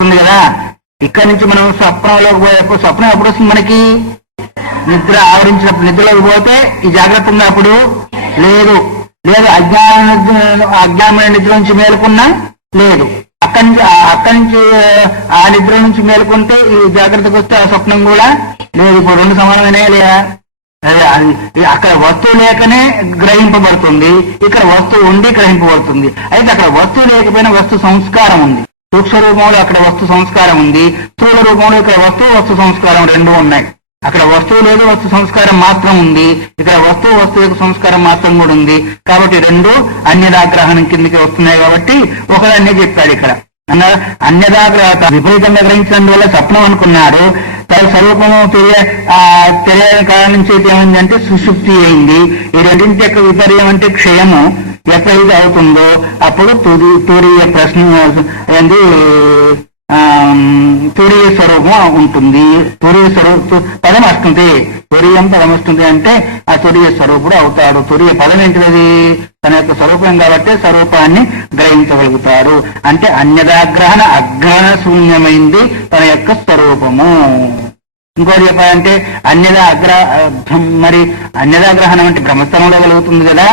ఉంది కదా. ఇక్కడి నుంచి మనం స్వప్నంలోకి పోయేప్పుడు, స్వప్నం ఎప్పుడు వస్తుంది మనకి? నిద్ర ఆవరించినప్పుడు. నిద్రలోకి పోతే ఈ జాగ్రత్త ఉన్నప్పుడు లేదు, లేదు అజ్ఞానమైన నిద్ర నుంచి మేలుకున్నా లేదు. అక్కడి నుంచి ఆ నిద్ర నుంచి మేలుకుంటే ఈ జాగ్రత్తకు వస్తే ఆ స్వప్నం కూడా లేదు. ఇప్పుడు రెండు సమానమైనా లేదా? అక్కడ వస్తువు లేకనే గ్రహింపబడుతుంది, ఇక్కడ వస్తువు ఉండి గ్రహింపబడుతుంది. అయితే అక్కడ వస్తువు లేకపోయినా వస్తు సంస్కారం ఉంది. సూక్ష్మ రూపంలో అక్కడ వస్తు సంస్కారం ఉంది, స్థూల రూపంలో ఇక్కడ వస్తు సంస్కారం రెండూ ఉన్నాయి. అక్కడ వస్తువు లేదు, వస్తు సంస్కారం మాత్రం ఉంది. ఇక్కడ వస్తు యొక్క సంస్కారం మాత్రం కూడా ఉంది. కాబట్టి రెండు అన్యదాగ్రహణం కిందకి వస్తున్నాయి. కాబట్టి ఒకదాన్నే చెప్పాడు ఇక్కడ. అన్యదాగ్రహత విపరీతంగా గ్రహించినందువల్ల స్వప్నం అనుకున్నారు. తన స్వరూపము తెలియని కారణం నుంచి ఏమైందంటే సుషుప్తి అయింది. ఈ రెండింటి యొక్క విపర్యం అంటే క్షయము ఎప్పుడైతే అవుతుందో అప్పుడు తూరీయ ప్రశ్న ఏంది, తూరీయ స్వరూపం ఉంటుంది. తూరీయ స్వరూపం పదం వస్తుంది, తూరీయం పదం వస్తుంది అంటే ఆ తూరీయ స్వరూపుడు అవుతాడు. తూరీయ పదం ఏంటిది? తన యొక్క స్వరూపం కాబట్టి స్వరూపాన్ని గ్రహించగలుగుతారు. అంటే అన్యదాగ్రహణ అగ్రహణ శూన్యమైంది తన యొక్క స్వరూపము. ఇంకోటి చెప్పాలంటే మరి అన్యదాగ్రహణం అంటే బ్రహ్మస్థానంలో కలుగుతుంది కదా.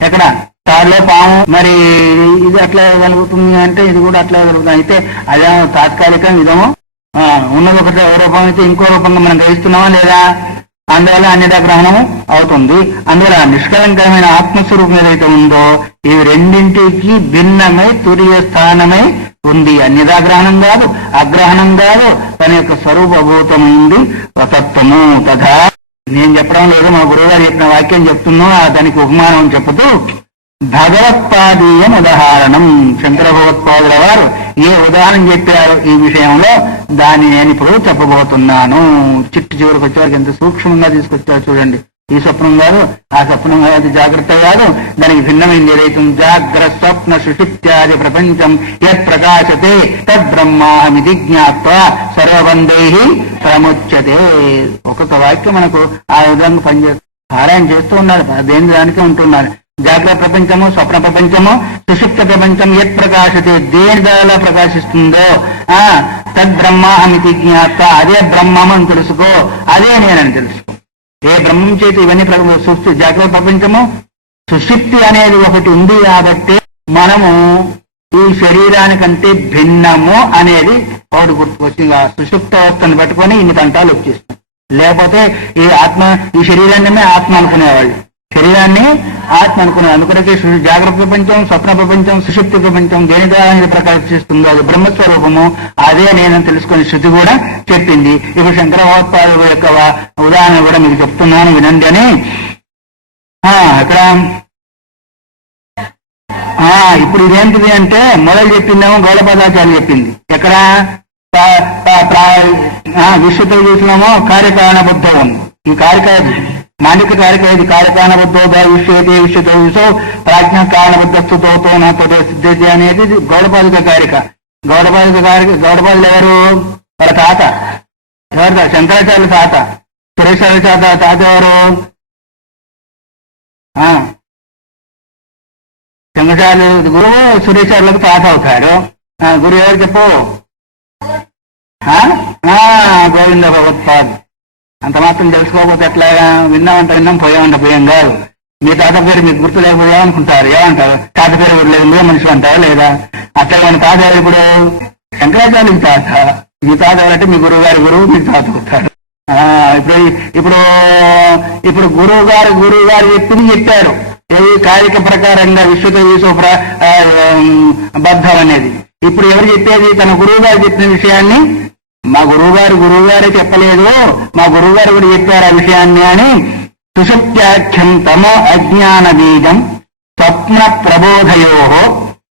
ఎక్కడ? తాడులో పాము. మరి ఇది అట్లా కలుగుతుంది అంటే ఇది కూడా అట్లా కలుగుతుంది. అయితే అదే తాత్కాలికం, ఇదేమో ఉన్నది ఒక రూపం అయితే ఇంకో రూపంగా మనం గ్రహిస్తున్నామా లేదా? అందువల్ల అన్యదాగ్రహణము అవుతుంది. అందువల్ల నిష్కలంకమైన ఆత్మస్వరూపం ఏదైతే ఉందో ఇవి రెండింటికి భిన్నమై తురియ స్థానమై ఉంది. అన్యదాగ్రహణం కాదు, అగ్రహణం కాదు, తన యొక్క స్వరూపభూతమైంది తత్వము. తథా నేను చెప్పడం లేదు, మా గురువుగారు చెప్పిన వాక్యం చెప్తున్నా, దానికి ఉపమానం చెప్పుతూ భగవత్పాదీయం ఉదాహరణం. శంకర భగవత్పాదుల వారు ఏ ఉదాహరణ చెప్పారు ఈ విషయంలో దాన్ని నేను ఇప్పుడు చెప్పబోతున్నాను. చివరికి వచ్చేవారికి ఎంత సూక్ష్మంగా తీసుకొచ్చారు చూడండి. ఈ స్వప్నం కాదు, ఆ స్వప్నం కాదు, జాగ్రత్త కాదు, దానికి భిన్నమైంది ఏదైతే జాగ్రత్త స్వప్న సుషుప్త్యాది ప్రపంచం యత్ ప్రకాశతే తద్బ్రహ్మాహమితి జ్ఞాత్వా సర్వబంధై ప్రముచ్యతే. ఒక్కొక్క వాక్యం మనకు ఆ విధంగా పనిచేస్తూ పారాయణ చేస్తూ ఉన్నారు. దేని దానికే ఉంటున్నారు. జాగ్రత్త ప్రపంచము, స్వప్న ప్రపంచము, సుషుప్త ప్రపంచం యత్ ప్రకాశతే దేని ద్వారా ప్రకాశిస్తుందో తద్బ్రహ్మాహమితి జ్ఞాత్వ అదే బ్రహ్మమని తెలుసుకో, అదే నేనని తెలుసుకో. ఏ బ్రహ్మం చేతి ఇవన్నీ జాగ్రత్త ప్రపంచము, సుషుప్తి అనేది ఒకటి ఉంది కాబట్టి మనము ఈ శరీరానికంటే భిన్నము అనేది ఒకటి గుర్తుకొచ్చింది. సుషుప్త అవస్థను పెట్టుకొని ఇన్ని తంటాలు వచ్చేస్తాం. లేకపోతే ఈ శరీరాన్ని ఆత్మ అనుకునేవాళ్ళు, శరీరాన్ని ఆత్మ అనుకునేవాళ్ళు. అందుకొరకే జాగ్రత్త ప్రపంచం, స్వప్న ప్రపంచం, సుషుప్తి ప్రపంచం దేని ద్వారా ప్రకాశిస్తుందో అది బ్రహ్మస్వరూపము, అదే నేను తెలుసుకునే శృతి కూడా చెప్పింది. ఇప్పుడు శంకర భగవత్పాదుల యొక్క ఉదాహరణ కూడా మీకు చెప్తున్నాను వినండి అని. ఇక్కడ ఇప్పుడు ఇదేంటిది అంటే మొదలు చెప్పిందేమో గౌడపదాచార్య చెప్పింది. ఎక్కడ? విశ్వతో చూసినామో కార్యకారణబద్ధం. ఈ కారికాది మాండిక కారిక ఇది కార్యకారణబద్ధోదా విశ్వతే విశ్వతో విశ్వ ప్రాజ్ఞ కారణబద్ధస్థుతో నాతో సిద్ధి అనేది గౌడపాదిక కారిక. గౌడపాదులు ఎవరు? వాళ్ళ తాత. ఎవరు? శంకరాచార్యుల తాత. సురేశ్వరాచార్య తాత ఎవరు? శంకరాచార్యులు గురువు, సురేశ్వరులకు తాత అవుతాడు. గురువు ఎవరు చెప్పు? గోవింద భగవత్పాద్. అంత మాత్రం తెలుసుకోకపోతే ఎట్లాగా? విన్నామంటే విన్నాం, పోయాం కాదు. మీ తాత పేరు మీకు గుర్తు లేకపోతే ఏమనుకుంటారు? ఏమంటారు? తాత పేరు లేదు మనిషి అంటారా లేదా? అట్లా మన తాత ఇప్పుడు శంకరాచార్యులకి తాత. మీ తాత ఎవరంటే మీ గురువు గారి గురువు మీకు తాత అవుతాడు. ఇప్పుడు గురువు గారు చెప్పింది చెప్పారు. ఏది? కారిక ప్రకారంగా విశ్వతో విశ్వ బద్ధం అనేది. ఇప్పుడు ఎవరు చెప్పేది? తన గురువు గారు చెప్పిన విషయాన్ని మా గురువుగారే చెప్పలేదు, మా గురువుగారు కూడా చెప్పారు ఆ విషయాన్ని అని. సుషుప్త్యాఖ్యం తమో అజ్ఞాన బీజం స్వప్న ప్రబోధయో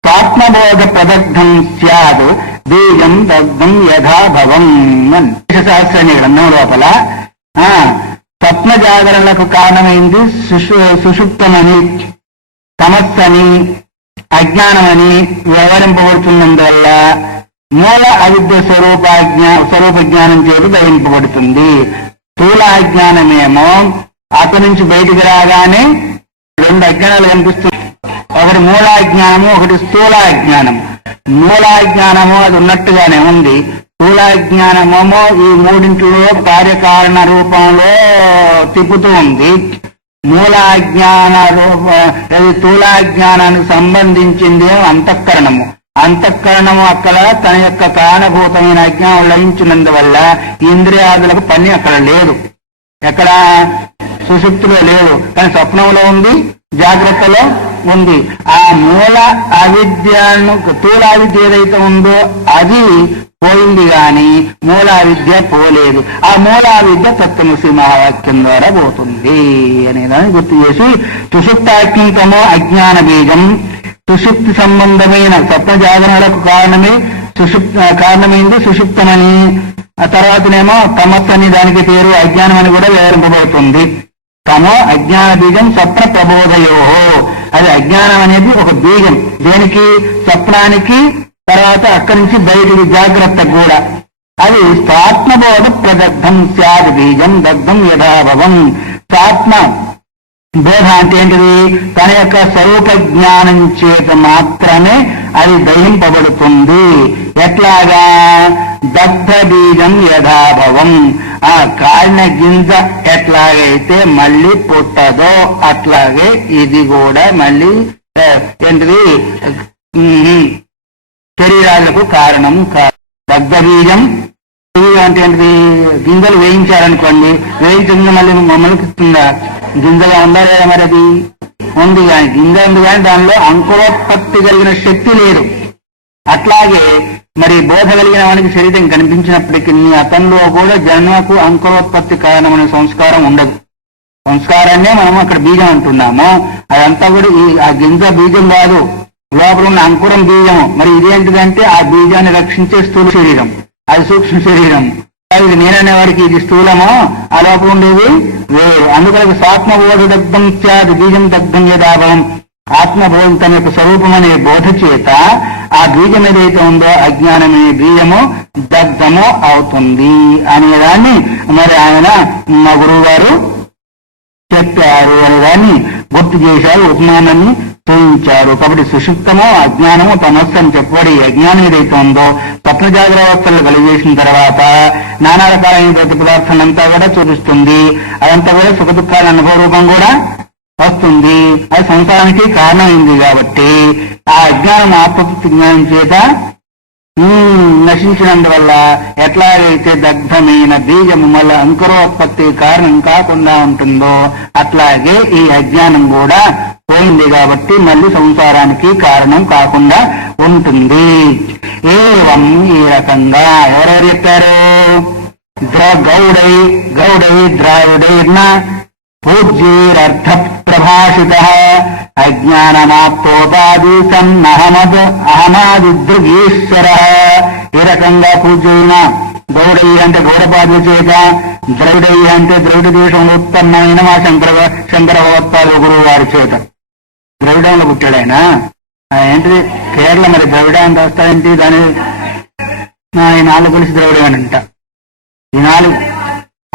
స్వాత్మబోధ ప్రదగ్ధం స్యాద్ బీజం దగ్ధం యథాభవం అని శాస్త్రాన్ని గ్రంథం లోపల స్వప్న జాగరణలకు కారణమైంది సుషుప్తమని, సమస్యని, అజ్ఞానమని వ్యవహరింపబడుతున్నందువల్ల మూల అవిద్య స్వరూప జ్ఞానం చేతి గ్రహింపబడుతుంది. స్థూల అజ్ఞానమేమో అతని నుంచి బయటికి రాగానే రెండు అజ్ఞానాలు కనిపిస్తుంది. ఒకటి మూలాజ్ఞానము, ఒకటి స్థూలాజ్ఞానం. మూలాజ్ఞానము అది ఉన్నట్టుగానే ఉంది, స్థూలాజ్ఞానమేమో ఈ మూడింటిలో కార్యకారణ రూపంలో తిప్పుతూ ఉంది. మూలాజ్ఞాన స్థూలాజ్ఞానానికి సంబంధించింది అంతఃకరణము. అంతఃకరణము అక్కడ తన యొక్క కారణభూతమైన అజ్ఞానం లయించినందువల్ల ఇంద్రియాదులకు పని అక్కడ లేదు. ఎక్కడ సుషుప్తిలో లేదు, కానీ స్వప్నంలో ఉంది, జాగ్రత్తలో ఉంది. ఆ మూల అవిద్యను స్థూల అవిద్య ఏదైతే ఉందో అది పోయింది గాని మూల విద్య పోలేదు. ఆ మూల విద్య తత్వమసి మహావాక్యం ద్వారా పోతుంది అనేదాన్ని గుర్తు చేసి, సుషుప్తాత్మికమో అజ్ఞాన బీజం, సుషుప్తి సంబంధమైన స్వప్న జాగరణలకు కారణమైంది సుషుప్తమని. ఆ తర్వాతనేమో తమస్సు అని దానికి పేరు, అజ్ఞానం అని కూడా వివరింపబడుతుంది. తమో అజ్ఞాన బీజం స్వప్న ప్రబోధయో, అది అజ్ఞానం అనేది ఒక బీజం దేనికి, స్వప్నానికి, తర్వాత అక్కడి నుంచి బయటికి జాగ్రత్త కూడా. అది స్వాత్మబోధ ప్రదగ్ధం స్యాద్ బీజం దగ్ధం యథాభవం. స్వాత్మ బోధ అంటే ఏంటిది, తన యొక్క స్వరూప జ్ఞానం చేత మాత్రమే అది దహింపబడుతుంది. ఎట్లాగా, దగ్ధ బీజం యథాభవం, ఆ కాలిన గింజ ఎట్లాగైతే మళ్ళీ పుట్టదో అట్లాగే ఇది కూడా మళ్ళీ ఏంటిది శరీరాలకు కారణం కాదు. దగ్ధ బీజం అంటే ఏంటిది, గింజలు వేయించారనుకోండి, వేయించింది మళ్ళీ మొలకెత్తుందా, గింజగా ఉందా లేదా, మరి అది ఉంది కానీ గింజ ఉంది కానీ దానిలో అంకురోత్పత్తి కలిగిన శక్తి లేదు. అట్లాగే మరి బోధ కలిగిన వానికి శరీరం కనిపించినప్పటికీ అతనిలో కూడా జన్మకు అంకురోత్పత్తి కారణమైన సంస్కారం ఉండదు. సంస్కారాన్నే మనం అక్కడ బీజం అంటున్నాము. అదంతా కూడా ఆ గింజ బీజం కాదు, లోపల ఉన్న అంకురం బీజము. మరి ఇదేంటిదంటే ఆ బీజాన్ని రక్షించే స్థూల శరీరం, అది సూక్ష్మ శరీరం. ఇది నేననే వారికి ఇది స్థూలమో, ఆ లోపల ఉండేది వేరు. అందుకని స్వాత్మబోధ దగ్ధం స్యాద్ బీజం దగ్ధం యథాభవం. ఆత్మబోధం తన యొక్క స్వరూపం అనే బోధ చేత ఆ బీజం ఏదైతే ఉందో అజ్ఞానమే బీజము దగ్ధము అవుతుంది అనేదాన్ని మరి ఆయన మా గురువు గారు చెప్పారు అనేదాన్ని గుర్తు చేశారు, ఉపమానాన్ని చూపించారు. కాబట్టి సుషుప్తము అజ్ఞానము తమస్సు అని చెప్పబడి అజ్ఞానం ఏదైతే ఉందో స్వప్న జాగ్రత్తలు కలిగేసిన తర్వాత నానా రకాలైన ప్రతి పదార్థాలంతా కూడా చూపిస్తుంది. అదంతా కూడా సుఖ దుఃఖాల అనుభవ రూపం కూడా వస్తుంది. అది సంసారానికి కారణమైంది కాబట్టి ఆ అజ్ఞానం ఆత్మతృప్తి జ్ఞానం చేత నశించినందువల్ల ఎట్లాగైతే దగ్ధమైన బీజము మళ్ళీ అంకురోత్పత్తి కారణం కాకుండా ఉంటుందో అట్లాగే ఈ అజ్ఞానం కూడా పోయింది కాబట్టి మళ్ళీ సంసారానికి కారణం కాకుండా ఉంటుంది. ఏవం ఈ రకంగా ఎవరెవరు చెప్పారు, గౌడై ద్రావిడైర్న పూజ్యేరర్థ ప్రభాషిత అజ్ఞానమాప్తోపాదీశం అహమాదిదృగీశ్వర. ఏ రకంగా పూజ్యైన గౌడయ్య అంటే గౌడపాదుల చేత, ద్రవిడయ్య అంటే ద్రవిడ దేశంలో ఉత్పన్నమైన మా శంకర భగవత్పాదుల గురువు వారి చేత. ద్రవిడంలో పుట్టాడు ఆయన. ఏంటిది కేరళ, మరి ద్రవిడ అని రాస్తారేంటి, దాని ఈ నాలుగు కలిసి ద్రవిడమేనంట. ఈ నాలుగు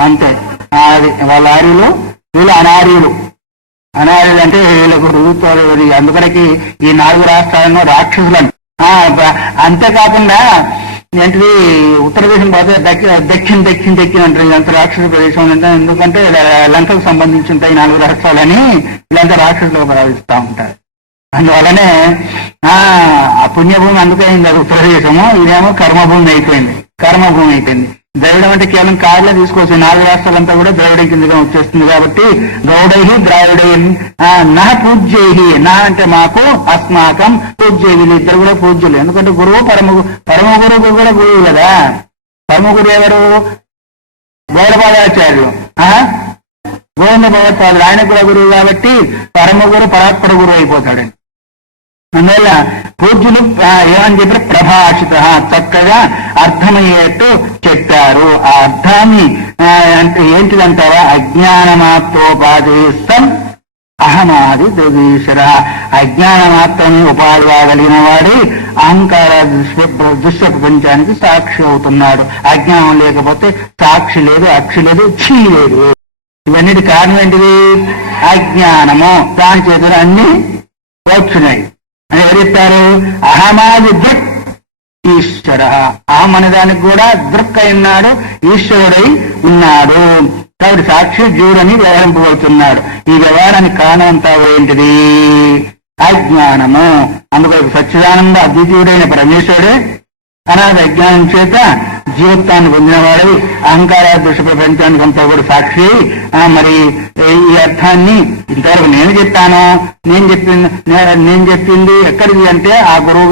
అంతే. అది వాళ్ళ ఆర్యులు, వీళ్ళు అనార్యులు. అనార్యులు అంటే వీళ్ళకు రుజుతారు. అందుకనికి ఈ 4 రాష్ట్రాలను రాక్షసులు అంట. అంతేకాకుండా ఏంటిది ఉత్తర దేశం పోతే దక్షిణ అంటారు. అంత రాక్షస ప్రదేశం అంటే ఎందుకంటే లంకకు సంబంధించి ఉంటాయి 4 రాష్ట్రాలని, వీళ్ళంతా రాక్షసులు ప్రవేశిస్తూ ఉంటారు. అందువల్లనే ఆ పుణ్యభూమి అందుకైంది అది ఉత్తర దేశము, ఇదేమో కర్మభూమి అయిపోయింది. ద్రవిడం అంటే కేవలం కార్లో తీసుకోవచ్చు. 4 రాష్ట్రాలంతా కూడా ద్రవిడం కిందగా వచ్చేస్తుంది. కాబట్టి గౌడై ద్రావిడై నా పూజ్యై, నా అంటే మాకు, అస్మాకం పూజ్యై, వీళ్ళిద్దరు కూడా పూజ్యులు. ఎందుకంటే గురువు పరమ గురువుకు కూడా గురువు కదా. పరమ గురువు ఎవరు, గౌడపాదాచార్యులు, గోవింద భగవత్పాదులు, ఆయన కూడా గురువు కాబట్టి పరమ గురువు పరాత్పర గురువు అయిపోతాడండి. అందువల్ల పూజ్యులు ఏమని చెప్పారు, ప్రభాషిత, చక్కగా అర్థమయ్యేట్టు చెప్పారు. ఆ అర్థాన్ని అంటే ఏంటిదంటారా, అజ్ఞానమాత్రోపాదేశం అహమాది దుర్గీశ్వర. అజ్ఞాన మాత్రమే ఉపాధి కాగలిగిన వాడి అహంకార దృశ్య ప్రపంచానికి సాక్షి అవుతున్నాడు. అజ్ఞానం లేకపోతే సాక్షి లేదు, అక్షి లేదు, ఛీ లేదు. ఇవన్నిటి కారణం ఏంటిది, అజ్ఞానము. దాని చేతులు అన్ని వచ్చినాయి అని ఎవరిస్తారు? అహమాది దృక్ ఈశ్వర. అహం అనే దానికి కూడా దృక్ అయినాడు, ఈశ్వరుడై ఉన్నాడు. కాబట్టి సాక్షి జీవుడని వ్యవహరింపబడుతున్నాడు. ఈ వ్యవహారానికి కారణం అంతా ఏంటిది? అజ్ఞానము. అందుకు సచ్చిదానంద అద్వితీయుడైన పరమేశ్వరుడే అనాథ అజ్ఞానం చేత జీవత్వాన్ని పొందినవాడు, అహంకారాదృశ ప్రపంచానికి అంతా కూడా సాక్షి. మరి ఈ అర్థాన్ని ఇంతవరకు నేను చెప్పాను. నేను చెప్పింది ఎక్కడిది అంటే ఆ గురువు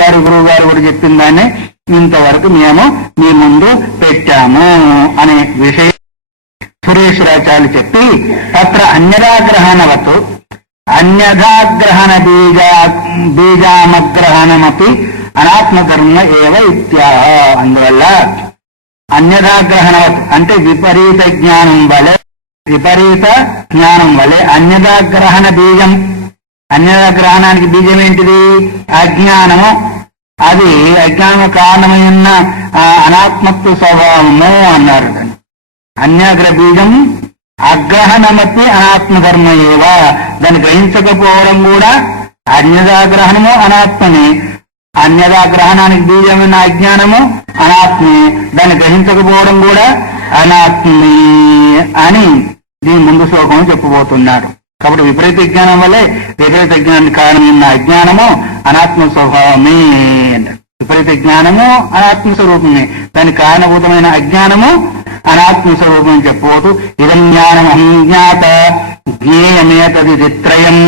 గారు కూడా చెప్పిన దాన్ని ఇంతవరకు మేము మీ ముందు పెట్టాము అనే విషయం సురేశ్వరాచార్యులు చెప్పి, తత్ర అన్యదాగ్రహణవతు అన్యథాగ్రహణ బీజామగ్రహణమపి అనాత్మధర్మ ఏవ ఇత్యాహ. అందువల్ల అన్యథాగ్రహణవత్ అంటే విపరీత జ్ఞానం వలె అన్యథాగ్రహణ బీజం. అన్యథాగ్రహణానికి బీజం ఏంటిది? అజ్ఞానము. అది అజ్ఞానము కారణమైన అనాత్మత్వ స్వభావము అన్నారు. అన్యాగ్రహ బీజం అగ్రహణమపి అనాత్మధర్మ ఏవ. దాన్ని గ్రహించకపోవడం కూడా అన్యదాగ్రహణము అనాత్మని. అన్యదాగ్రహణానికి బీజమైన అజ్ఞానము అనాత్మే, దాన్ని గ్రహించకపోవడం కూడా అనాత్మే అని దీని ముందు శ్లోకం చెప్పబోతున్నాడు. కాబట్టి విపరీత జ్ఞానం వల్లే విపరీత జ్ఞానానికి కారణమైన అజ్ఞానము అనాత్మ స్వభావమే. విపరీత జ్ఞానము అనాత్మ స్వరూపమే, దానికి కారణభూతమైన అజ్ఞానము అనాత్మ స్వరూపం చెప్పబోతూ ఇదం జ్ఞానం అజ్ఞాత జ్ఞేయమేతది త్రయం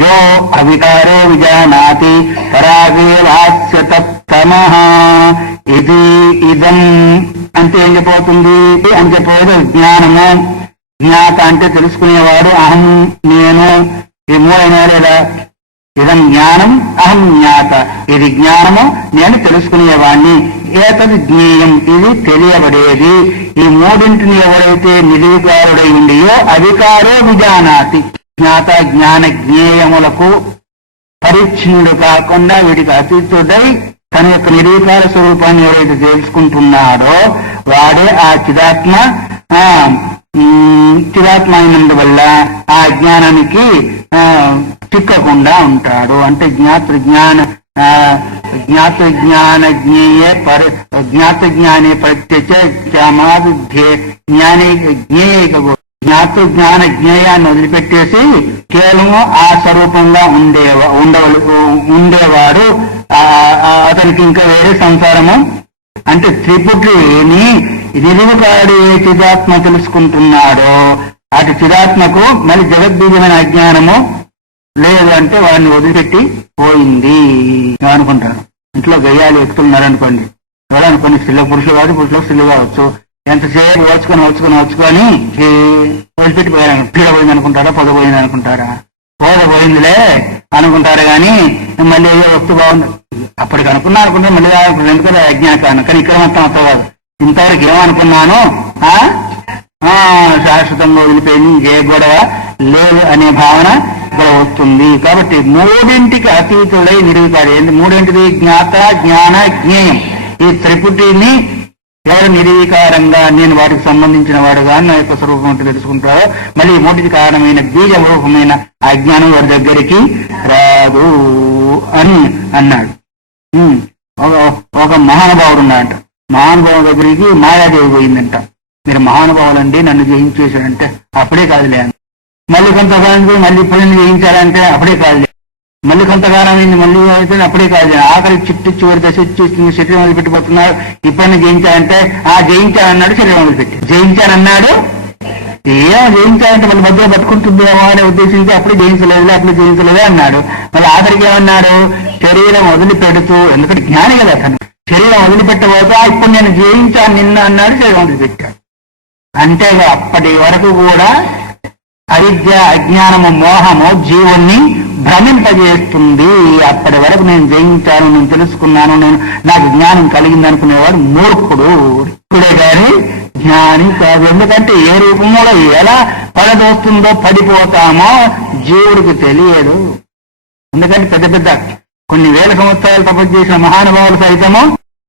యో అవికారో విజానాతి పరాగేవాస్యతమః. ఇది ఇదం అంటే ఏం చెప్పబోతుంది అని చెప్పబోదు. జ్ఞానము. జ్ఞాత అంటే తెలుసుకునేవాడు, అహం నేను, ఈ మూడైనా లేదా. ఇదం జ్ఞానం అహం జ్ఞాత. ఇది జ్ఞానము, నేను తెలుసుకునేవాణ్ణి. ఏతది జ్ఞేయం, ఇది తెలియబడేది. ఈ మూడింటిని ఎవరైతే నిర్వికారుడై ఉండియో అధికారో విజానాతి. జ్ఞాత జ్ఞాన జ్ఞేయములకు పరిచ్ఛిన్నుడు కాకుండా వీటికి అతీతుడై తన యొక్క నిర్వికార స్వరూపాన్ని ఎవరైతే తెలుసుకుంటున్నాడో వాడే ఆ చిదాత్మ అయినందువల్ల ఆ జ్ఞానానికి చిక్కకుండా ఉంటాడు. అంటే జ్ఞాత జ్ఞానే ప్రత్యక్షమాది జ్ఞాన జ్ఞేయాన్ని వదిలిపెట్టేసి కేవలం ఆ స్వరూపంగా ఉండేవాడు. అతనికి ఇంకా వేరే సంసారము అంటే త్రిపుటిని నిలువుకాడు ఏ చిదాత్మ తెలుసుకుంటున్నాడో అటు చిదాత్మకు మళ్ళీ జగద్బీజమైన అజ్ఞానము లేదు అంటే వాడిని వదిలిపెట్టి పోయింది అనుకుంటారు. ఇంట్లో గయ్యాలు ఎక్కుతున్నారనుకోండి, ఎవరనుకోండి స్త్రీలో పురుషులు కాదు, పురుషులకు స్త్రీలు కావచ్చు, ఎంతసేపు ఓచుకొని వదిలిపెట్టి పోయారు. పీడ పోయింది అనుకుంటారా, పొద పోయింది అనుకుంటారా? పొద పోయిందిలే అనుకుంటారు కానీ మళ్ళీ ఏదో వస్తు బాగుంది అప్పటికి అనుకున్నా అనుకుంటే మళ్ళీ ఎందుకంటే అజ్ఞాన కారణం. కానీ ఇక్కడ మొత్తం అంత కాదు. ఇంతవరకు ఏమనుకున్నాను శాశ్వతంగా వదిలిపోయింది, ఏ గొడవ లేదు అనే భావన ఇక్కడ వస్తుంది. కాబట్టి మూడింటికి అతీతుడై నిర్వికారి. మూడింటిది జ్ఞాత జ్ఞాన జ్ఞేయం. ఈ త్రిపుటిని ఎవరు నిర్వికారంగా నేను వాటికి సంబంధించిన వాడుగా నా యొక్క స్వరూపం తెలుసుకుంటారో మళ్ళీ మూటికి కారణమైన బీజ రూపమైన అజ్ఞానం వారి దగ్గరికి రాదు అని అన్నాడు. ఒక మహానుభావుడు ఉన్నాడంట. మహానుభావుల దగ్గరికి మాయాదేవి పోయిందంట. మీరు మహానుభావులండి, నన్ను జయించేశాడంటే అప్పుడే కాదులే. మళ్ళీ కొంతకాలం మళ్ళీ ఇప్పుడు జయించాలంటే అప్పుడే కాదులే. మళ్ళీ కొంతకాలం అయింది, మళ్ళీ అయితే అప్పుడే కాదు. ఆఖరి చివరి దశ వచ్చేసింది, శరీరం వదిలిపెట్టిపోతున్నారు. ఇప్పుడు జయించాలంటే జయించాలన్నాడు, శరీరం వదిలిపెట్టి జయించానన్నాడు. ఏమో జయించాలంటే మళ్ళీ మధ్యలో పట్టుకుంటుందేమో అనే ఉద్దేశంతో అప్పుడే జయించలేదే అన్నాడు. మళ్ళీ ఆఖరికి ఏమన్నాడు? శరీరం వదిలిపెడుతూ, ఎందుకంటే జ్ఞాని కదా అతను, శరీరం వదిలిపెట్టబోతా ఇప్పుడు నేను జయించాను నిన్న అన్నాడు, శరీరం వదిలిపెట్టాడు. అంతేగా అప్పటి వరకు కూడా అవిద్య అజ్ఞానము మోహము జీవుణ్ణి భ్రమింపజేస్తుంది. అప్పటి వరకు నేను జయించాను, నేను తెలుసుకున్నాను, నాకు జ్ఞానం కలిగింది అనుకునేవాడు మూర్ఖుడు. ఇప్పుడే కానీ జ్ఞాని కాదు. ఎందుకంటే ఏ రూపంలో ఎలా పడదోస్తుందో పడిపోతామో జీవుడికి తెలియదు. ఎందుకంటే పెద్ద పెద్ద కొన్ని వేల సంవత్సరాలు తపస్సు చేసిన మహానుభావులు సైతము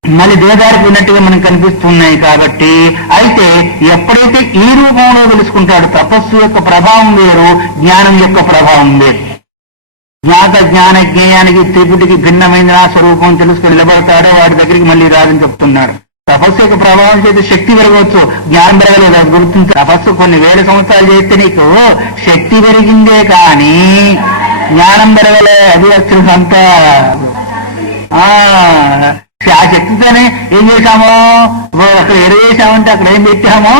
మళ్ళీ దేదారికి ఉన్నట్టుగా మనకు కనిపిస్తున్నాయి. కాబట్టి అయితే ఎప్పుడైతే ఈ రూపంలో తెలుసుకుంటాడు, తపస్సు యొక్క ప్రభావం వేరు, జ్ఞానం యొక్క ప్రభావం వేరు. జ్ఞాత జ్ఞాన జ్ఞేయానికి త్రిపుటికి భిన్నమైన నా స్వరూపం తెలుసుకుని నిలబడతాడో వాడి దగ్గరికి మళ్ళీ రాదని చెప్తున్నాడు. తపస్సు యొక్క ప్రభావం చేత శక్తి పెరగవచ్చు, జ్ఞానం పెరగలేదు. అది గుర్తించి తపస్సు కొన్ని వేల సంవత్సరాలు చేస్తే నీకు శక్తి పెరిగిందే కానీ జ్ఞానం పెరగలే. అది వచ్చిన సంత ఆ శక్తితోనే ఏం చేశామో, అక్కడ ఎరువు వేసామంటే అక్కడ ఏం పెట్టామో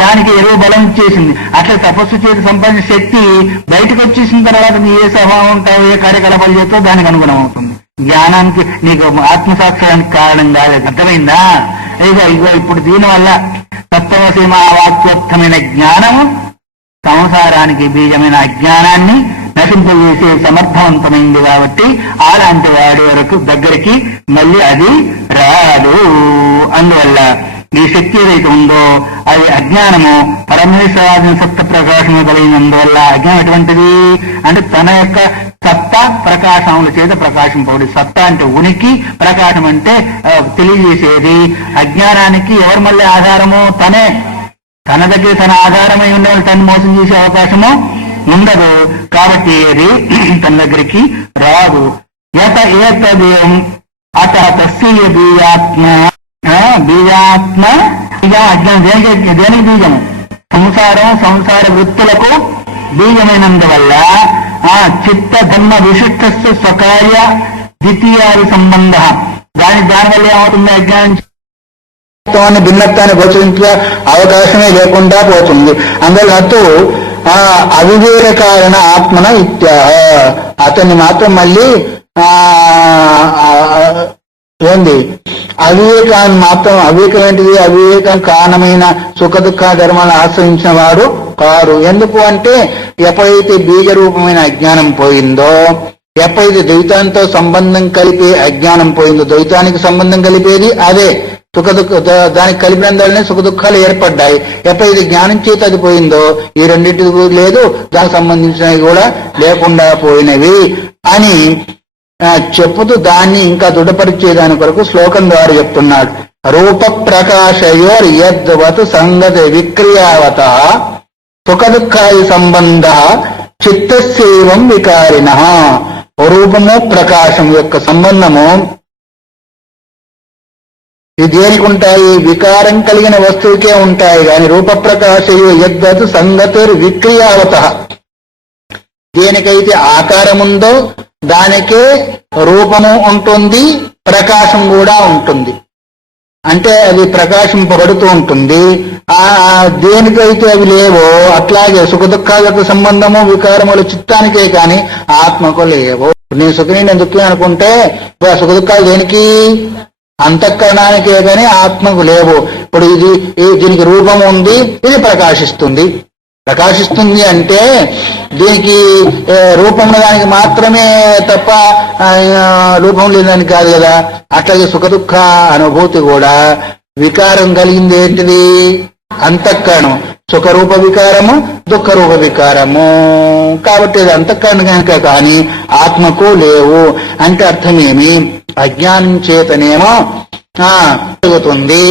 దానికి ఎరువు బలం ఇచ్చేసింది. అట్లా తపస్సు చేతి సంపాదించిన శక్తి బయటకు వచ్చేసిన తర్వాత నీ ఏ స్వభావం ఉంటావు, ఏ కార్యకలాపాలు చేస్తావు దానికి అనుగుణం అవుతుంది. జ్ఞానానికి నీకు ఆత్మసాక్షానికి కారణం కాదు. అర్థమైందా? ఇగో ఇప్పుడు దీనివల్ల తత్వసీమ వాక్యోక్తమైన జ్ఞానము సంసారానికి బీజమైన అజ్ఞానాన్ని నశింపజేసే సమర్థవంతమైంది కాబట్టి అలాంటి వాడి వరకు దగ్గరికి మళ్ళీ అది రాదు. అందువల్ల ఈ శక్తి ఏదైతే ఉందో అది అజ్ఞానము పరమేశ్వరాది సత్త ప్రకాశము కలిగినందువల్ల అజ్ఞానం ఎటువంటిది అంటే తన యొక్క సత్తా ప్రకాశముల చేత ప్రకాశింపబడి. సత్తా అంటే ఉనికి, ప్రకాశం అంటే తెలియజేసేది. అజ్ఞానానికి ఎవరు మళ్ళీ ఆధారము? తనే. తన దగ్గర తన ఆధారమై ఉన్న వాళ్ళు తను మోసం చేసే అవకాశము ఉండదు. కాబట్టి అది తన దగ్గరికి రాదు. ఏతదేవం అత తస్య బీజాత్మ బీజాత్మ అజ్ఞానం దేనికి బీజము? సంసార వృత్తులకు బీజమైనందువల్ల చిత్త ధర్మ విశిష్ట స్వకార్య ద్వితీయాది సంబంధ దానివల్ల ఏమవుతుంది? అజ్ఞానం భిన్నత్వాన్ని గోచరించే అవకాశమే లేకుండా పోతుంది. అందువల్ల అవివేక కారణ ఆత్మన ఇత్యాహ. అతన్ని మాత్రం మళ్ళీ ఏంది అవివేకాన్ని మాత్రం, అవివేకం ఏంటిది? అవివేకం కారణమైన సుఖ దుఃఖ ధర్మాలను ఆశ్రయించిన వాడు కారు. ఎందుకు అంటే ఎప్పుడైతే బీజ రూపమైన అజ్ఞానం పోయిందో, ఎప్పుడైతే ద్వైతాంతో సంబంధం కలిపే అజ్ఞానం పోయిందో, ద్వైతానికి సంబంధం కలిపేది అదే సుఖ దుఃఖ, దానికి కలిపినందువల్లనే సుఖ దుఃఖాలు ఏర్పడ్డాయి. ఎప్పుడైతే జ్ఞానం చేత అది పోయిందో ఈ రెండింటికి లేదు, దానికి సంబంధించినవి కూడా లేకుండా పోయినవి అని చెప్పుతూ దాన్ని ఇంకా దృఢపరిచేదాని కొరకు శ్లోకం ద్వారా చెప్తున్నాడు. రూప ప్రకాశయోర్ యద్వత్ సంగతి విక్రియావత సుఖ దుఃఖాది సంబంధ చిత్తస్యేవం వికారిణ. రూపము ప్రకాశం యొక్క సంబంధము ఇది దేనికి ఉంటాయి? వికారం కలిగిన వస్తువుకే ఉంటాయి. కానీ రూప ప్రకాశయో యద్వత్ సంగతిర్ విక్రియావత, దేనికైతే ఆకారం ఉందో దానికే రూపము ఉంటుంది, ప్రకాశం కూడా ఉంటుంది. అంటే అది ప్రకాశింపబడుతూ ఉంటుంది. దేనికైతే అవి లేవో అట్లాగే సుఖ దుఃఖాలకు సంబంధము వికారములు చిత్తానికే కానీ ఆత్మకు లేవు. నేను సుఖని నేను దుఃఖి అనుకుంటే సుఖ దుఃఖాలు దేనికి? అంతఃకరణానికే కానీ ఆత్మకు లేవు. ఇప్పుడు దీనికి రూపం ఉంది, ఇది ప్రకాశిస్తుంది. ప్రకాశిస్తుంది అంటే దీనికి రూపం దానికి మాత్రమే తప్ప రూపం లేదని కాదు కదా. అట్లాగే సుఖ దుఃఖ అనుభూతి కూడా వికారం కలిగింది ఏంటిది? అంతఃకరణం. సుఖరూప వికారము, దుఃఖ రూప వికారము. కాబట్టి అది అంతఃకరణ కనుక కానీ ఆత్మకు లేవు. అంటే అర్థమేమి? అజ్ఞానం చేతనేమో కలుగుతుంది,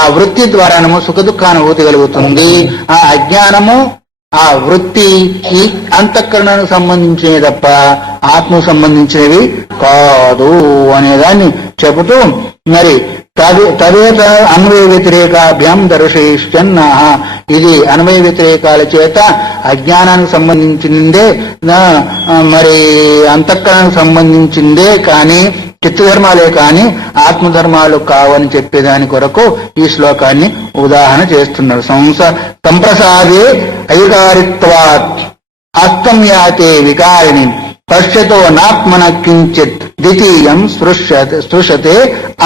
ఆ వృత్తి ద్వారానేమో సుఖ దుఃఖానుభూతి కలుగుతుంది. ఆ అజ్ఞానము ఆ వృత్తి ఈ అంతఃకరణకు సంబంధించినవి తప్ప ఆత్మకు సంబంధించినవి కాదు అనేదాన్ని చెబుతూ మరి తదేత అన్వయ వ్యతిరేకాభ్యాం దర్శయిష్యన్న. ఇది అన్వయ వ్యతిరేకాల చేత అజ్ఞానానికి సంబంధించిందే మరి అంతఃకరణకు సంబంధించిందే కానీ చిత్తధర్మాలే కానీ ఆత్మధర్మాలు కావని చెప్పేదాని కొరకు ఈ శ్లోకాన్ని ఉదాహరణ చేస్తున్నారు. సంప్రసాదే అధికారిత్వాత్ అస్తం యాతే వికారిణి పశ్యతో నాత్మన కించిత్ ద్వితీయం స్పృశతే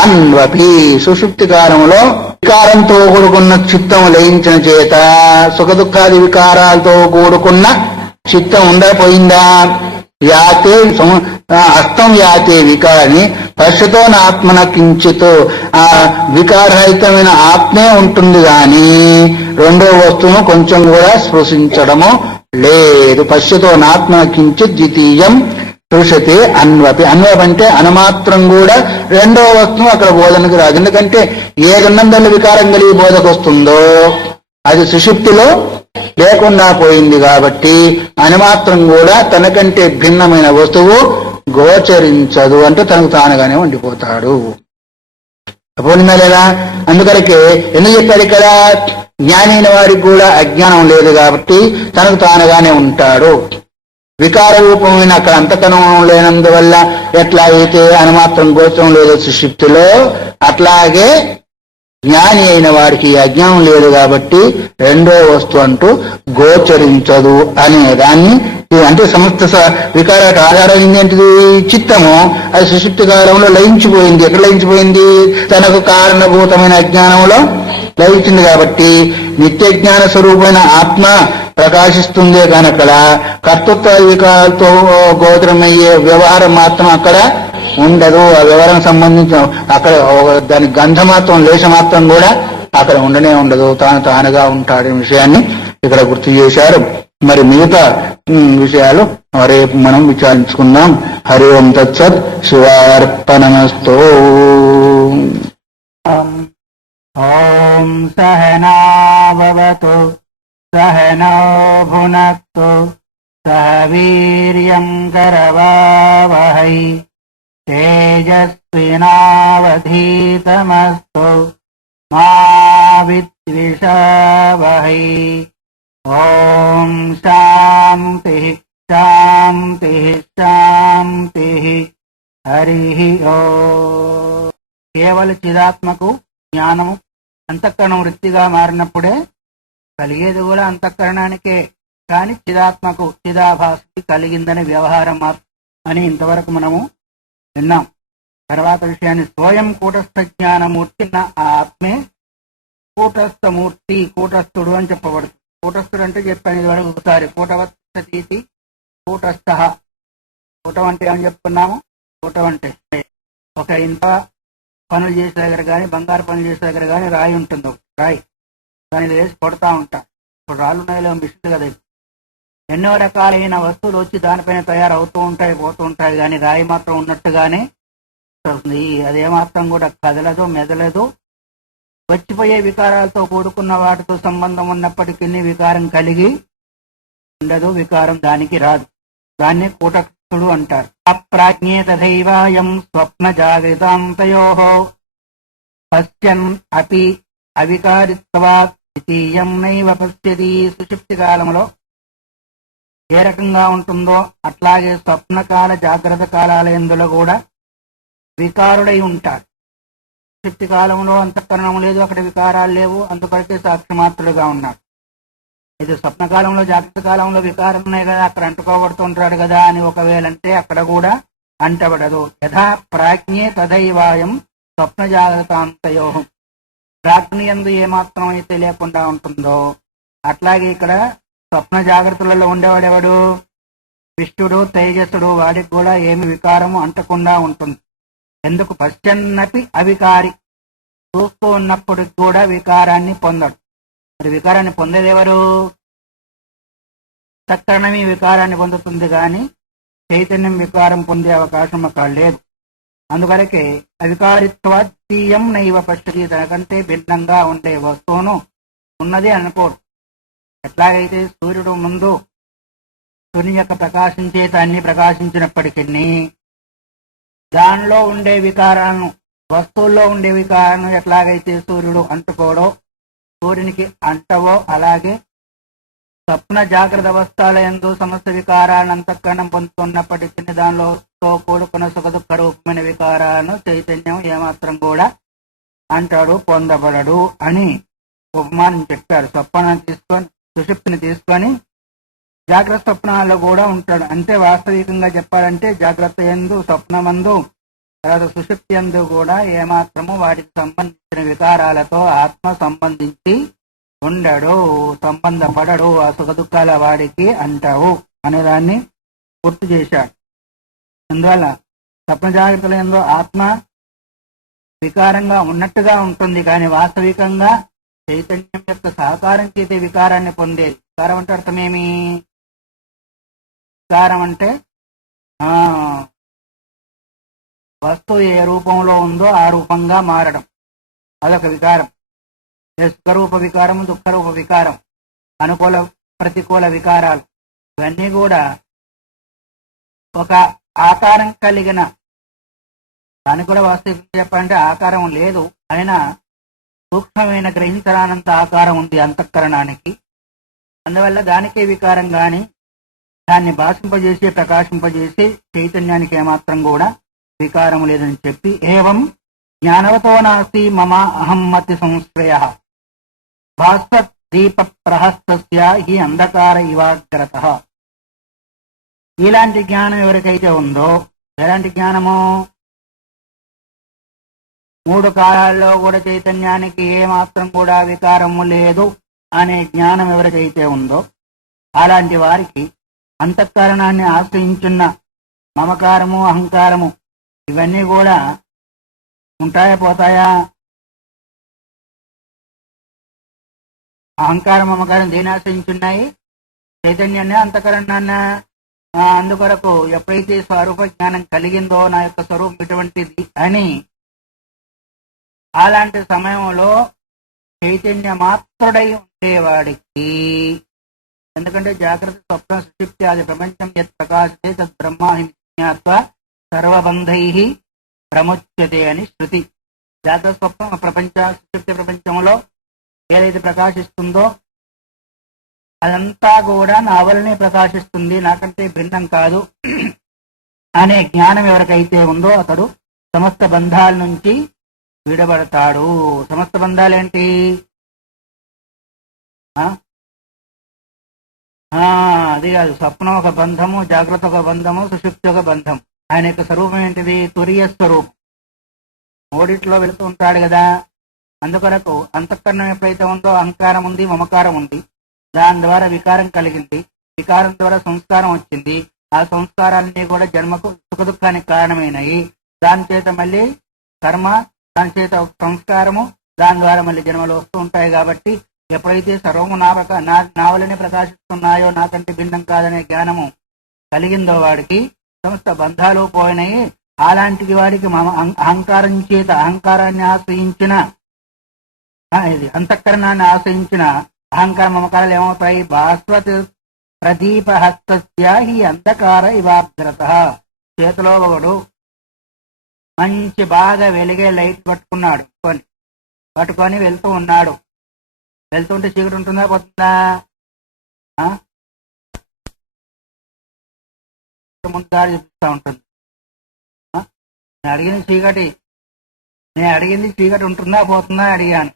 అన్వపి. సుషుప్తి కాలంలో వికారంతో కూడుకున్న చిత్తం లయించిన చేత సుఖ దుఃఖాది వికారాలతో కూడుకున్న చిత్తం ఉండపోయిందా? యాతే అస్తం యాతే వికారిని పశ్యతో ఆత్మన కించిత్. ఆ వికారరహితమైన ఆత్మే ఉంటుంది కానీ రెండో వస్తువును కొంచెం కూడా స్పృశించడము లేదు. పశ్యతో ఆత్మన కించిత్ ద్వితీయం స్పృశతే అన్వపి. అన్వప్ అంటే అనుమాత్రం కూడా రెండో వస్తువు అక్కడ బోధనకు రాదు. ఎందుకంటే ఏ రెండందల వికారం కలిగి బోధకు వస్తుందో అది సుషుప్తిలో లేకుండా పోయింది కాబట్టి అనుమాత్రం కూడా తనకంటే భిన్నమైన వస్తువు గోచరించదు, అంటే తనకు తానుగానే ఉండిపోతాడు. పూర్ణిమ లేదా? అందుకనికే ఎందుకు చెప్పాడు ఇక్కడ? జ్ఞాని అయిన వారికి కూడా అజ్ఞానం లేదు కాబట్టి తనకు తానుగానే ఉంటాడు. వికార రూపమైన అక్కడ అంతకరణం లేనందువల్ల ఎట్లా అయితే అనుమాత్రం గోచరం లేదో సుషుప్తిలో, అట్లాగే జ్ఞాని అయిన వాడికి అజ్ఞానం లేదు కాబట్టి రెండో వస్తువు అంటూ గోచరించదు అనే దాన్ని, అంటే సమస్త వికారానికి ఆధారమైంది ఏంటిది? చిత్తము. అది సుషుప్తి కాలంలో లయించిపోయింది. ఎక్కడ లయించిపోయింది? తనకు కారణభూతమైన అజ్ఞానంలో లయించింది. కాబట్టి నిత్య జ్ఞాన స్వరూపమైన ఆత్మ ప్రకాశిస్తుందే కానీ అక్కడ కర్తృత్వ వికారాలతో గోచరమయ్యే వ్యవహారం మాత్రం అక్కడ ఉండదు. ఆ వ్యవహారం సంబంధించిన అక్కడ దాని గంధ మాత్రం, లేశ మాత్రం కూడా అక్కడ ఉండనే ఉండదు. తానుగా ఉంటాడనే విషయాన్ని ఇక్కడ గుర్తు చేశారు. మరి మిగతా విషయాలు రేపు మనం విచారించుకుందాం. హరి ఓం తత్సత్. శివార్పణమస్తు. ఓం సహనా భవతు సహనౌ భునక్తు సహ వీర్యం కరవావహై తేజస్వినావధీతమస్తు మా విద్విషావహై. ఓం శాంతి శాంతి శాంతి. హరి ఓం. కేవల చిదాత్మకు జ్ఞానము అంతఃకరణం వృత్తిగా మారినప్పుడే కలిగేది కూడా అంతఃకరణానికే, కానీ చిదాత్మకు చిదాభాస్కి కలిగిందని వ్యవహారం అని ఇంతవరకు మనము విన్నాం. తర్వాత విషయాన్ని స్వయం కూటస్థ జ్ఞానమూర్తి నా ఆత్మే కూటస్థమూర్తి, కూటస్థుడు అని చెప్పబడుతుంది. కూటస్థుడు అంటే చెప్పాను ఇది వరకు ఒకసారి. కూటవత్సతీతి కూటస్థ. కూటం అంటే ఏమని చెప్పుకున్నాము? కూటం అంటే ఒక ఇంత పనులు చేసే దగ్గర కానీ, బంగారు పనులు చేసే దగ్గర కానీ రాయి ఉంటుంది. రాయి దాన్ని వేసి కొడతా ఉంటా. ఇప్పుడు రాళ్ళు ఉన్నాయిలో మిషన్లు కదా. ఎన్నో రకాలైన వస్తువులు వచ్చి దానిపైన తయారవుతూ ఉంటాయి, పోతూ ఉంటాయి, కానీ రాయి మాత్రం ఉన్నట్టుగానే అదేమాత్రం కూడా కదలదు, మెదలదు. వచ్చిపోయే వికారాలతో కూడుకున్న వాటితో సంబంధం ఉన్నప్పటికీ వికారం కలిగి ఉండదు, వికారం దానికి రాదు. దాన్ని కూటస్థుడు అంటారు. అప్రాజ్ఞే తథైవాయం స్వప్న జాగృతాంతయో పశ్యన్ అపి అవికారిత్వాత్ ద్వితీయం నైవ పశ్యతి. సుషుప్తి కాలంలో ఏ రకంగా ఉంటుందో అట్లాగే స్వప్నకాల జాగ్రత్త కాలాల యందులో కూడా వికారుడై ఉంటాడు. సుషుప్తి కాలంలో అంతఃకరణం లేదు, అక్కడ వికారాలు లేవు, అందుకొరకే సాక్షిమాత్రుడుగా ఉన్నాడు. ఇది స్వప్నకాలంలో జాగ్రత్త కాలంలో వికారం ఉన్నాయి కదా, అక్కడ అంటుకోబడుతుంటాడు కదా అని ఒకవేళ అంటే అక్కడ కూడా అంటబడదు. యథా ప్రాజ్ఞే తథైవాయం స్వప్న జాగ్రత్తాంతయో. ప్రాజ్ఞ యందు ఏమాత్రం అయితే లేకుండా ఉంటుందో అట్లాగే ఇక్కడ స్వప్న జాగ్రత్తలలో ఉండేవాడెవడు? విష్ణుడు, తేజస్సుడు. వాడికి కూడా ఏమి వికారము అంటకుండా ఉంటుంది. ఎందుకు? పశ్చన్నపి అవికారి. చూస్తూ ఉన్నప్పటికి కూడా వికారాన్ని పొందడు. మరి వికారాన్ని పొందేదెవరు? తక్షణమే వికారాన్ని పొందుతుంది, కానీ చైతన్యం వికారం పొందే అవకాశం అక్కడ లేదు. అందువరకే అవికారిత్వాతీయం నైవ పశ్యతి. తనకంటే భిన్నంగా ఉండే వస్తువును ఉన్నది అనుకోడు. ఎట్లాగైతే సూర్యుడు ముందు సూర్యుని యొక్క ప్రకాశం చేత అన్ని ప్రకాశించినప్పటికీ దానిలో ఉండే వికారాలను, వస్తువుల్లో ఉండే వికారాలను ఎట్లాగైతే సూర్యుడు అంటుకోడో, సూర్యునికి అంటవో, అలాగే స్వప్న జాగ్రత్త అవస్థల యందు సమస్త వికారాలను అంతఃకరణం పొందుతున్నప్పటికీ దానిలో కూడుకున్న సుఖ దుఃఖ రూపమైన వికారాలను చైతన్యం ఏమాత్రం కూడా అంటాడు, పొందబడడు అని ఉపమానం చెప్పారు. స్వప్నాన్ని తీసుకొని, సుషుప్తిని తీసుకొని జాగ్రత్త స్వప్నాల్లో కూడా ఉంటాడు. అంటే వాస్తవికంగా చెప్పాలంటే జాగ్రత్త యందు, స్వప్నమందు, తర్వాత సుషుప్తి యందు కూడా ఏమాత్రము వాటికి సంబంధించిన వికారాలతో ఆత్మ సంబంధించి ఉండడు, సంబంధపడడు. ఆ సుఖ దుఃఖాల వాడికి అంటావు అనేదాన్ని గుర్తు చేశాడు. అందువల్ల స్వప్న జాగ్రత్తల యందు ఆత్మ వికారంగా ఉన్నట్టుగా ఉంటుంది, కానీ వాస్తవికంగా చైతన్యం యొక్క సహకారం చేసే వికారాన్ని పొందేది. వికారం అంటే అర్థమేమి? వికారం అంటే వస్తువు ఏ రూపంలో ఉందో ఆ రూపంగా మారడం, అదొక వికారం. సుఖరూప వికారము, దుఃఖరూప వికారం. అనుకూల ప్రతికూల వికారాలు ఇవన్నీ కూడా ఒక ఆకారం కలిగిన, దానికి కూడా వాస్తవికంగా చెప్పాలంటే ఆకారం లేదు, అయినా సూక్ష్మమైన గ్రహించరానంత ఆకారం ఉంది అంతఃకరణానికి. అందువల్ల దానికే వికారం గాని దాన్ని భాషింపజేసి ప్రకాశింపజేసి చైతన్యానికి ఏమాత్రం కూడా వికారం లేదని చెప్పి, ఏవం జ్ఞానవతో నాస్తి మమ అహమ్మతి సంశ్రయ భాస్వత్ దీప ప్రహస్తస్య హి అంధకార ఇవాగ్రత. ఇలాంటి జ్ఞానం ఎవరికైతే ఉందో, ఎలాంటి జ్ఞానము? మూడు కాలాల్లో కూడా చైతన్యానికి ఏమాత్రం కూడా వికారము లేదు అనే జ్ఞానం ఎవరికైతే ఉందో, అలాంటి వారికి అంతఃకరణాన్ని ఆశ్రయించున్న మమకారము అహంకారము ఇవన్నీ కూడా ఉంటాయా పోతాయా? అహంకారం మమకారం దేని ఆశ్రయించున్నాయి? చైతన్యాన్ని, అంతఃకరణాన్ని. అందుకొరకు ఎప్పుడైతే స్వరూప జ్ఞానం కలిగిందో నా యొక్క స్వరూపం ఇటువంటిది అని, అలాంటి సమయంలో చైతన్య మాత్రుడై ఉండేవాడికి, ఎందుకంటే జాగ్రత్త స్వప్న సుషుప్తి ఆది ప్రపంచం యత్ ప్రకాశతే తద్ బ్రహ్మాహి జ్ఞాత్వా సర్వబంధై ప్రముచ్యతే అని శృతి. జాగ్రత్త స్వప్న ప్రపంచ సుషుప్తి ప్రపంచంలో ఏదైతే ప్రకాశిస్తుందో అదంతా కూడా నా వల్లనే ప్రకాశిస్తుంది, నాకంటే భిన్నం కాదు అనే జ్ఞానం ఎవరికైతే ఉందో అతడు సమస్త బంధాల నుంచి విడబడతాడు. సమస్త బంధాలేంటి? అది కాదు, స్వప్నం ఒక బంధము, జాగ్రత్త ఒక బంధము, సుషుప్తి ఒక బంధం. ఆయన యొక్క స్వరూపం ఏంటిది? తురియ స్వరూపం. మూడిట్లో వెళుతూ ఉంటాడు కదా. అందుకొరకు అంతఃకరణం ఎప్పుడైతే ఉందో అహంకారం ఉంది, మమకారం ఉంది, దాని ద్వారా వికారం కలిగింది, వికారం ద్వారా సంస్కారం వచ్చింది, ఆ సంస్కారాలన్నీ కూడా జన్మకు సుఖదుఖానికి కారణమైనవి. దాని చేత మళ్ళీ కర్మ, దాని చేత సంస్కారము, దాని ద్వారా మళ్ళీ జన్మలు వస్తూ ఉంటాయి. కాబట్టి ఎప్పుడైతే సర్వము నా వల్లనే ప్రకాశిస్తున్నాయో, నాకంటే భిన్నం కాదనే జ్ఞానము కలిగిందో వాడికి సమస్త బంధాలు పోయినాయి. అలాంటి వాడికి అహంకారం చేత అహంకారాన్ని ఆశ్రయించిన, ఇది అంతఃకరణాన్ని ఆశ్రయించిన అహంకార మమకారాలు ఏమవుతాయి? భాస్వత్ ప్రదీప హస్తస్య హి అంధకార ఇవాగ్రత. చేతిలో ఒకడు మంచి బాగా వెలిగే లైట్ పట్టుకొని వెళ్తూ ఉన్నాడు. వెళ్తుంటే చీకటి ఉంటుందా పోతుందా? ముందు దారి చూపిస్తూ ఉంటుంది. నేను అడిగింది చీకటి ఉంటుందా పోతుందా అడిగాను.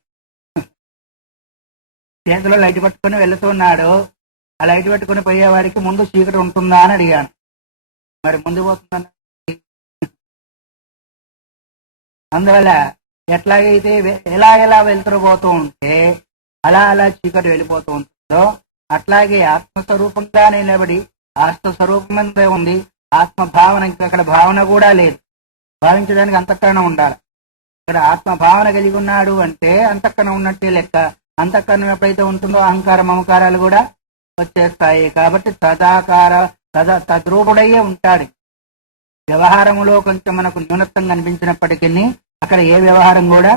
చేతిలో లైట్ పట్టుకొని వెళ్తున్నాడు. ఆ లైట్ పట్టుకొని పోయేవాడికి ముందు చీకటి ఉంటుందా అని అడిగాను. మరి ముందు పోతుందా? అందువల్ల ఎట్లాగైతే ఎలా వెళ్తుపోతూ ఉంటే అలా చీకటి వెళ్ళిపోతూ ఉంటుందో, అట్లాగే ఆత్మస్వరూపంగా నిలబడి ఆత్మస్వరూపం అంతే ఉంది. ఆత్మ భావన, ఇంకా అక్కడ భావన కూడా లేదు. భావించడానికి అంతఃకరణం ఉండాలి. ఇక్కడ ఆత్మ భావన కలిగి ఉన్నాడు అంటే అంతఃకరణం ఉన్నట్టే లెక్క. అంతఃకరణం ఎప్పుడైతే ఉంటుందో అహంకార మమకారాలు కూడా వచ్చేస్తాయి. కాబట్టి తద్రూపుడయ్యే ఉంటాడు. వ్యవహారములో కొంచెం మనకు న్యూనత్వం కనిపించినప్పటికీ అక్కడ ఏ వ్యవహారం కూడా